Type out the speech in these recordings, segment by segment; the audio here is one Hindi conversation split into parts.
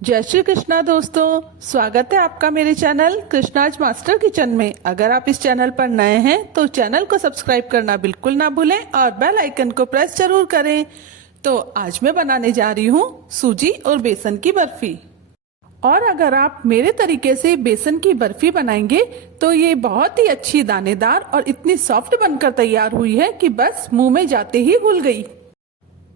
जय श्री कृष्णा दोस्तों, स्वागत है आपका मेरे चैनल कृष्णाज मास्टर किचन में। अगर आप इस चैनल पर नए हैं तो चैनल को सब्सक्राइब करना बिल्कुल ना भूलें और बेल आइकन को प्रेस जरूर करें। तो आज मैं बनाने जा रही हूँ सूजी और बेसन की बर्फी। और अगर आप मेरे तरीके से बेसन की बर्फी बनाएंगे तो ये बहुत ही अच्छी दानेदार और इतनी सॉफ्ट बनकर तैयार हुई है कि बस मुंह में जाते ही घुल गई।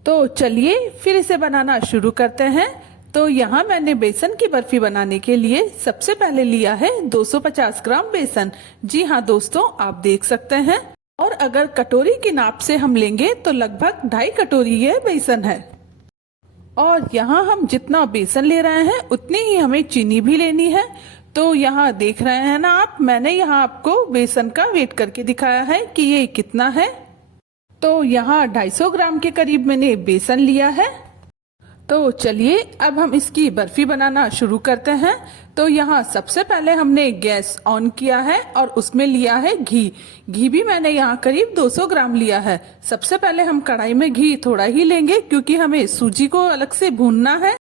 तो चलिए फिर इसे बनाना शुरू करते हैं। तो यहाँ मैंने बेसन की बर्फी बनाने के लिए सबसे पहले लिया है 250 ग्राम बेसन। जी हाँ दोस्तों, आप देख सकते हैं। और अगर कटोरी की नाप से हम लेंगे तो लगभग 2.5 कटोरी ये बेसन है। और यहाँ हम जितना बेसन ले रहे हैं उतनी ही हमें चीनी भी लेनी है। तो यहाँ देख रहे हैं ना आप, मैंने यहाँ आपको बेसन का वेट करके दिखाया है कि ये कितना है। तो यहाँ 250 ग्राम के करीब मैंने बेसन लिया है। तो चलिए अब हम इसकी बर्फी बनाना शुरू करते हैं। तो यहाँ सबसे पहले हमने गैस ऑन किया है और उसमें लिया है घी। घी भी मैंने यहाँ करीब 200 ग्राम लिया है। सबसे पहले हम कढ़ाई में घी थोड़ा ही लेंगे क्योंकि हमें सूजी को अलग से भूनना है।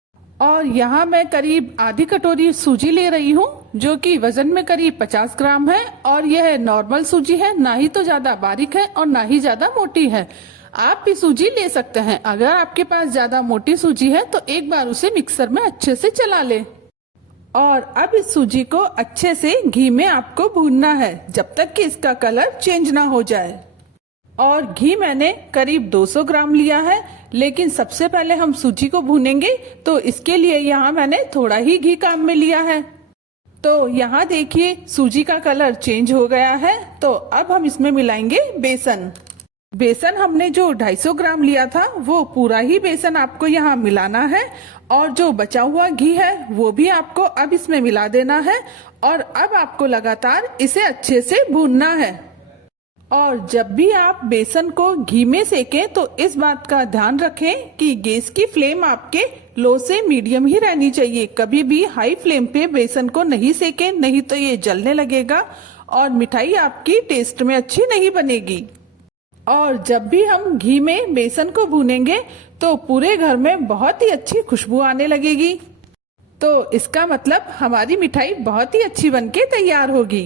और यहाँ मैं करीब आधी कटोरी सूजी ले रही हूँ जो कि वजन में करीब 50 ग्राम है। और यह नॉर्मल सूजी है, ना ही तो ज्यादा बारीक है और ना ही ज्यादा मोटी है। आप भी सूजी ले सकते हैं। अगर आपके पास ज्यादा मोटी सूजी है तो एक बार उसे मिक्सर में अच्छे से चला ले। और अब इस सूजी को अच्छे से घी में आपको भूनना है जब तक कि इसका कलर चेंज ना हो जाए। और घी मैंने करीब 200 ग्राम लिया है, लेकिन सबसे पहले हम सूजी को भूनेंगे तो इसके लिए यहाँ मैंने थोड़ा ही घी काम में लिया है। तो यहाँ देखिए सूजी का कलर चेंज हो गया है। तो अब हम इसमें मिलाएंगे बेसन। बेसन हमने जो 250 ग्राम लिया था वो पूरा ही बेसन आपको यहाँ मिलाना है। और जो बचा हुआ घी है वो भी आपको अब इसमें मिला देना है। और अब आपको लगातार इसे अच्छे से भूनना है। और जब भी आप बेसन को घी में सेकें तो इस बात का ध्यान रखें कि गैस की फ्लेम आपके लो से मीडियम ही रहनी चाहिए। कभी भी हाई फ्लेम पे बेसन को नहीं सेकें, नहीं तो ये जलने लगेगा और मिठाई आपकी टेस्ट में अच्छी नहीं बनेगी। और जब भी हम घी में बेसन को भूनेंगे तो पूरे घर में बहुत ही अच्छी खुशबू आने लगेगी। तो इसका मतलब हमारी मिठाई बहुत ही अच्छी बनके तैयार होगी।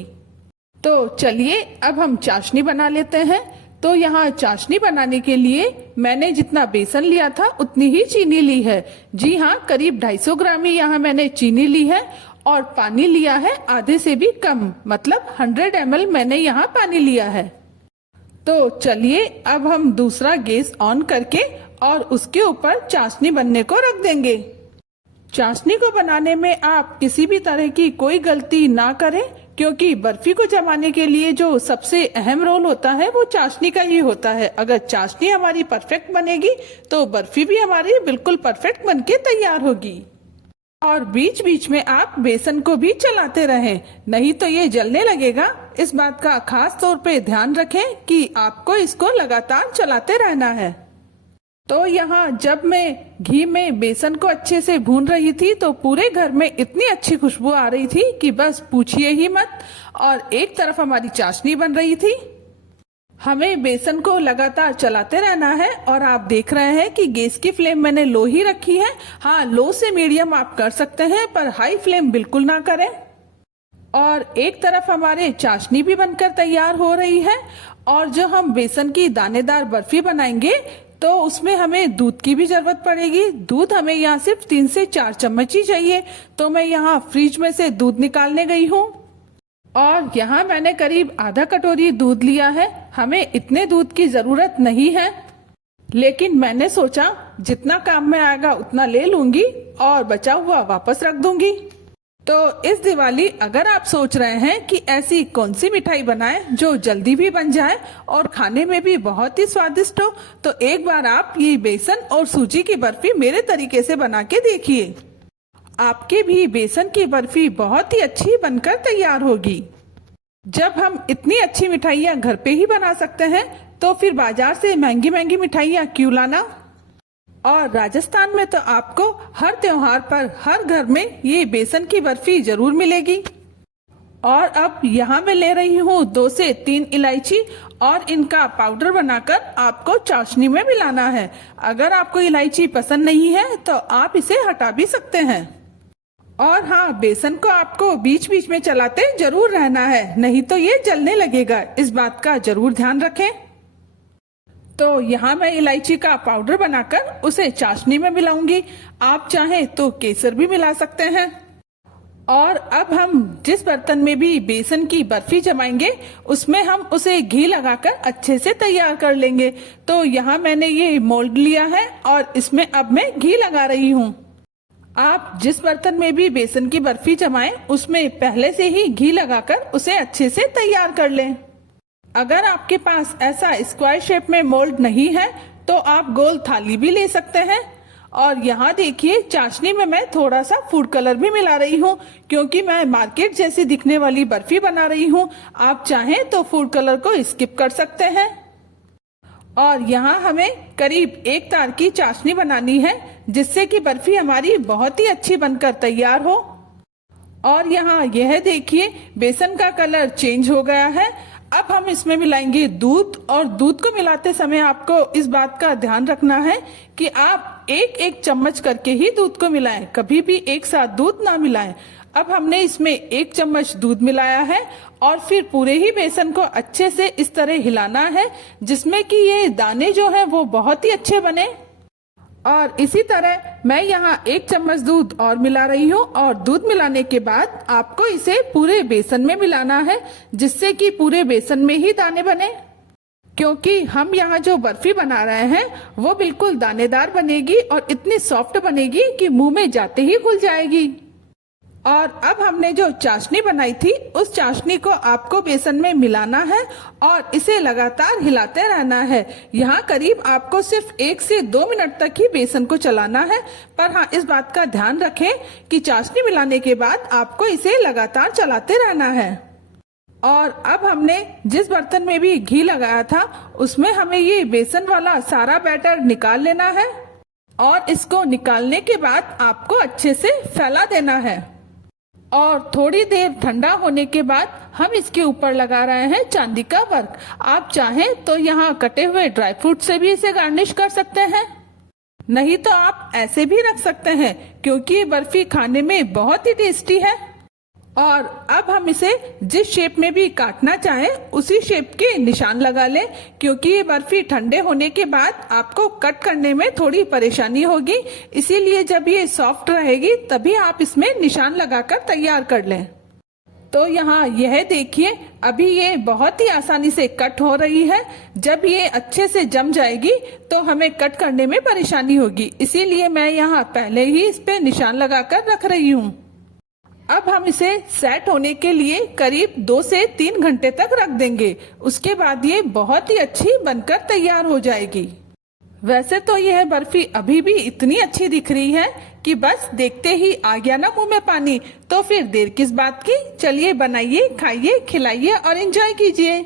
तो चलिए अब हम चाशनी बना लेते हैं। तो यहाँ चाशनी बनाने के लिए मैंने जितना बेसन लिया था उतनी ही चीनी ली है। जी हाँ, करीब 250 ग्राम ही यहाँ मैंने चीनी ली है। और पानी लिया है आधे से भी कम, मतलब 100 ml मैंने यहाँ पानी लिया है। तो चलिए अब हम दूसरा गैस ऑन करके और उसके ऊपर चाशनी बनने को रख देंगे। चाशनी को बनाने में आप किसी भी तरह की कोई गलती ना करें, क्योंकि बर्फी को जमाने के लिए जो सबसे अहम रोल होता है वो चाशनी का ही होता है। अगर चाशनी हमारी परफेक्ट बनेगी तो बर्फी भी हमारी बिल्कुल परफेक्ट बनके तैयार होगी। और बीच बीच में आप बेसन को भी चलाते रहें, नहीं तो ये जलने लगेगा। इस बात का खास तौर पे ध्यान रखें कि आपको इसको लगातार चलाते रहना है। तो यहाँ जब मैं घी में बेसन को अच्छे से भून रही थी तो पूरे घर में इतनी अच्छी खुशबू आ रही थी कि बस पूछिए ही मत। और एक तरफ हमारी चाशनी बन रही थी। हमें बेसन को लगातार चलाते रहना है। और आप देख रहे हैं कि गैस की फ्लेम मैंने लो ही रखी है। हाँ, लो से मीडियम आप कर सकते हैं पर हाई फ्लेम बिल्कुल ना करें। और एक तरफ हमारे चाशनी भी बनकर तैयार हो रही है। और जो हम बेसन की दानेदार बर्फी बनाएंगे तो उसमें हमें दूध की भी जरूरत पड़ेगी। दूध हमें यहाँ सिर्फ 3 से 4 चम्मच ही चाहिए। तो मैं यहाँ फ्रिज में से दूध निकालने गई हूँ और यहाँ मैंने करीब आधा कटोरी दूध लिया है। हमें इतने दूध की जरूरत नहीं है, लेकिन मैंने सोचा जितना काम में आएगा उतना ले लूंगी और बचा हुआ वापस रख दूंगी। तो इस दिवाली अगर आप सोच रहे हैं कि ऐसी कौन सी मिठाई बनाएं जो जल्दी भी बन जाए और खाने में भी बहुत ही स्वादिष्ट हो, तो एक बार आप ये बेसन और सूजी की बर्फी मेरे तरीके से बना के देखिए। आपके भी बेसन की बर्फी बहुत ही अच्छी बनकर तैयार होगी। जब हम इतनी अच्छी मिठाइयाँ घर पे ही बना सकते हैं तो फिर बाजार से महंगी महंगी मिठाइयाँ क्यों लाना। और राजस्थान में तो आपको हर त्योहार पर हर घर में ये बेसन की बर्फी जरूर मिलेगी। और अब यहाँ मैं ले रही हूँ 2 से 3 इलायची और इनका पाउडर बनाकर आपको चाशनी में मिलाना है। अगर आपको इलायची पसंद नहीं है तो आप इसे हटा भी सकते हैं। और हाँ, बेसन को आपको बीच बीच में चलाते जरूर रहना है, नहीं तो ये जलने लगेगा, इस बात का जरूर ध्यान रखें। तो यहाँ मैं इलायची का पाउडर बनाकर उसे चाशनी में मिलाऊंगी। आप चाहें तो केसर भी मिला सकते हैं। और अब हम जिस बर्तन में भी बेसन की बर्फी जमाएंगे उसमें हम उसे घी लगाकर अच्छे से तैयार कर लेंगे। तो यहाँ मैंने ये मोल्ड लिया है और इसमें अब मैं घी लगा रही हूँ। आप जिस बर्तन में भी बेसन की बर्फी जमाएं उसमें पहले से ही घी लगाकर उसे अच्छे से तैयार कर लें। अगर आपके पास ऐसा स्क्वायर शेप में मोल्ड नहीं है तो आप गोल थाली भी ले सकते हैं। और यहाँ देखिए, चाशनी में मैं थोड़ा सा फूड कलर भी मिला रही हूँ क्योंकि मैं मार्केट जैसी दिखने वाली बर्फी बना रही हूँ। आप चाहें तो फूड कलर को स्किप कर सकते हैं। और यहाँ हमें करीब 1 तार की चाशनी बनानी है जिससे कि बर्फी हमारी बहुत ही अच्छी बनकर तैयार हो। और यहाँ यह देखिए, बेसन का कलर चेंज हो गया है। अब हम इसमें मिलाएंगे दूध। और दूध को मिलाते समय आपको इस बात का ध्यान रखना है कि आप 1-1 चम्मच करके ही दूध को मिलाएं, कभी भी एक साथ दूध ना मिलाएं। अब हमने इसमें 1 चम्मच दूध मिलाया है और फिर पूरे ही बेसन को अच्छे से इस तरह हिलाना है जिसमें कि ये दाने जो है वो बहुत ही अच्छे बने। और इसी तरह मैं यहाँ 1 चम्मच दूध और मिला रही हूँ। और दूध मिलाने के बाद आपको इसे पूरे बेसन में मिलाना है जिससे कि पूरे बेसन में ही दाने बने, क्योंकि हम यहाँ जो बर्फी बना रहे हैं वो बिल्कुल दानेदार बनेगी और इतनी सॉफ्ट बनेगी कि मुंह में जाते ही घुल जाएगी। और अब हमने जो चाशनी बनाई थी उस चाशनी को आपको बेसन में मिलाना है और इसे लगातार हिलाते रहना है। यहाँ करीब आपको सिर्फ 1 से 2 मिनट तक ही बेसन को चलाना है। पर हाँ, इस बात का ध्यान रखें कि चाशनी मिलाने के बाद आपको इसे लगातार चलाते रहना है। और अब हमने जिस बर्तन में भी घी लगाया था उसमें हमें ये बेसन वाला सारा बैटर निकाल लेना है। और इसको निकालने के बाद आपको अच्छे से फैला देना है। और थोड़ी देर ठंडा होने के बाद हम इसके ऊपर लगा रहे हैं चांदी का वर्क। आप चाहें तो यहाँ कटे हुए ड्राई फ्रूट से भी इसे गार्निश कर सकते हैं, नहीं तो आप ऐसे भी रख सकते हैं क्योंकि ये बर्फी खाने में बहुत ही टेस्टी है। और अब हम इसे जिस शेप में भी काटना चाहें उसी शेप के निशान लगा लें, क्योंकि ये बर्फी ठंडे होने के बाद आपको कट करने में थोड़ी परेशानी होगी। इसीलिए जब ये सॉफ्ट रहेगी तभी आप इसमें निशान लगाकर तैयार कर लें। तो यहाँ यह देखिए, अभी ये बहुत ही आसानी से कट हो रही है। जब ये अच्छे से जम जाएगी तो हमें कट करने में परेशानी होगी, इसीलिए मैं यहाँ पहले ही इस पे निशान लगाकर रख रही हूँ। अब हम इसे सेट होने के लिए करीब 2 से 3 घंटे तक रख देंगे। उसके बाद ये बहुत ही अच्छी बनकर तैयार हो जाएगी। वैसे तो यह बर्फी अभी भी इतनी अच्छी दिख रही है कि बस देखते ही आ गया ना मुंह में पानी। तो फिर देर किस बात की, चलिए बनाइए, खाइए, खिलाइए और एंजॉय कीजिए।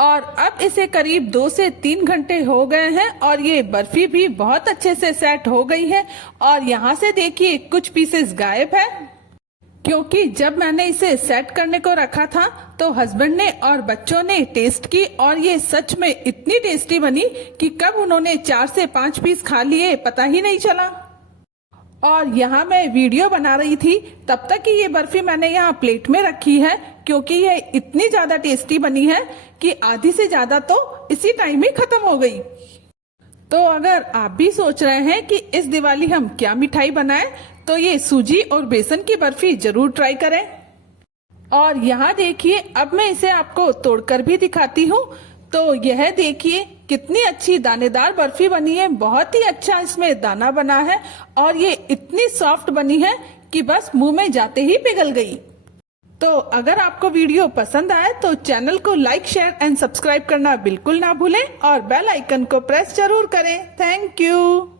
और अब इसे करीब 2 से 3 घंटे हो गए हैं और ये बर्फी भी बहुत अच्छे से सेट हो गई है। और यहाँ से देखिए कुछ पीसेस गायब है, क्योंकि जब मैंने इसे सेट करने को रखा था तो हस्बैंड ने और बच्चों ने टेस्ट की और ये सच में इतनी टेस्टी बनी कि कब उन्होंने 4 से 5 पीस खा लिए पता ही नहीं चला। और यहाँ मैं वीडियो बना रही थी तब तक कि ये बर्फी मैंने यहाँ प्लेट में रखी है, क्योंकि ये इतनी ज्यादा टेस्टी बनी है कि आधी से ज्यादा तो इसी टाइम में खत्म हो गई। तो अगर आप भी सोच रहे हैं कि इस दिवाली हम क्या मिठाई बनाएं, तो ये सूजी और बेसन की बर्फी जरूर ट्राई करें। और यहाँ देखिए, अब मैं इसे आपको तोड़कर भी दिखाती हूँ। तो यह देखिए कितनी अच्छी दानेदार बर्फी बनी है, बहुत ही अच्छा इसमें दाना बना है और ये इतनी सॉफ्ट बनी है कि बस मुंह में जाते ही पिघल गई। तो अगर आपको वीडियो पसंद आए तो चैनल को लाइक, शेयर एंड सब्सक्राइब करना बिल्कुल ना भूलें और बेल आइकन को प्रेस जरूर करें। Thank you.